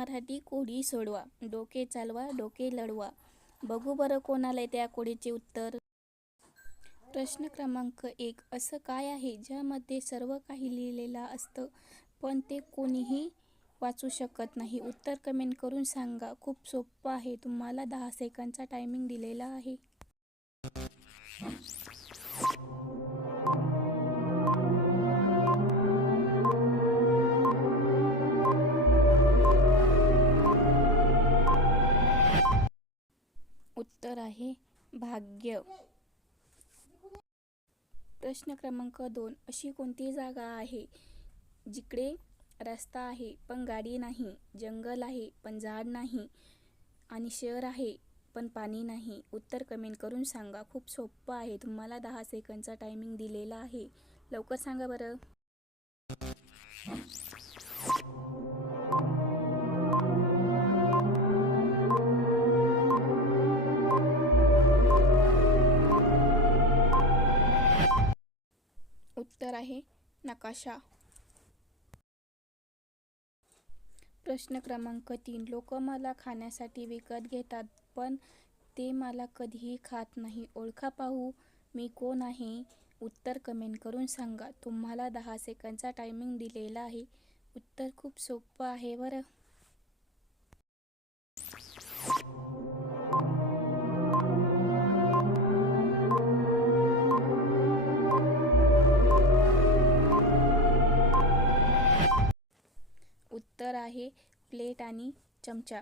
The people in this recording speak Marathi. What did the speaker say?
मराठी कोडी सोडवा, डोके चालवा डोके लढवा. बघू बरं कोणाला त्या कोडीचे उत्तर. प्रश्न क्रमांक 1. असं काय आहे ज्यामध्ये सर्व काही लिहिलेलं असतं पण ते कोणीही वाचू शकत नाही? उत्तर कमेंट करून सांगा. खूप सोपं आहे. तुम्हाला 10 सेकंदचा टायमिंग दिलेला आहे. उत्तर आहे भाग्य. प्रश्न क्रमांक 2. अशी कोणती जागा आहे जिकडे रस्ता आहे पण गाडी नाही, जंगल आहे पण झाड नाही आणि शहर आहे पण पाणी नाही? उत्तर कमेंट करून सांगा. खूप सोपं आहे. तुम्हाला 10 सेकंदचा टायमिंग दिलेला आहे. लवकर सांगा बरं. उत्तर आहे नकाशा. प्रश्न क्रमांक 3. लोक मला खाण्यासाठी विकत घेतात पण ते मला कधीही खात नाही. ओळखा पाहू मी कोण आहे? उत्तर कमेंट करून सांगा. तुम्हाला 10 सेकंदचा टायमिंग दिलेला आहे. उत्तर खूप सोपं आहे बरं. उत्तर आहे प्लेट आणि चमचा.